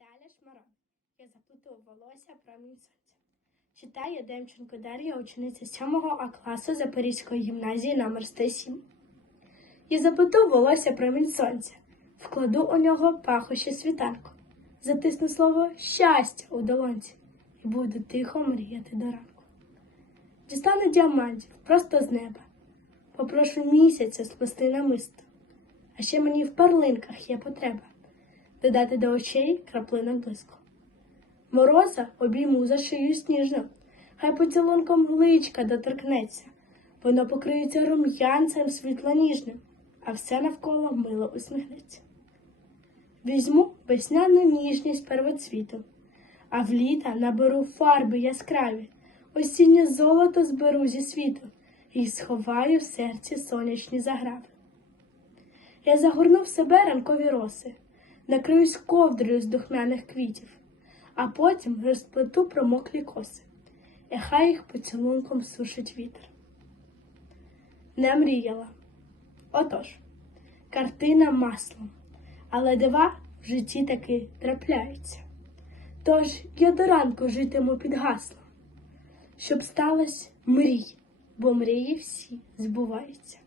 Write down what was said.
Наталя Шмарон. Я заплутав волосся промінь сонця. Читає Демченко Дар'я, учениця 7 А класу Запорізької гімназії номер 107. Я заплету волосся промінь сонця, вкладу у нього пахощі світанку, затисну слово щастя у долонці і буду тихо мріяти до ранку. Дістану діамантів просто з неба, попрошу місяця сплести намисто. А ще мені в перлинках є потреба додати до очей краплинок блиску. Мороза обійму за шию сніжно, хай поцілунком личка доторкнеться, воно покриється рум'янцем світло-ніжним, а все навколо мило усміхнеться. Візьму весняну ніжність первоцвіту, а в літа наберу фарби яскраві, осіннє золото зберу зі світу і сховаю в серці сонячні заграви. Я загорну в себе ранкові роси, накриюсь ковдрою з духмяних квітів, а потім розплету промоклі коси, і хай їх поцілунком сушить вітер. Не мріяла. Отож, картина маслом, але дива в житті таки трапляються. Тож я до ранку житиму під гаслом, щоб сталося мрій, бо мрії всі збуваються.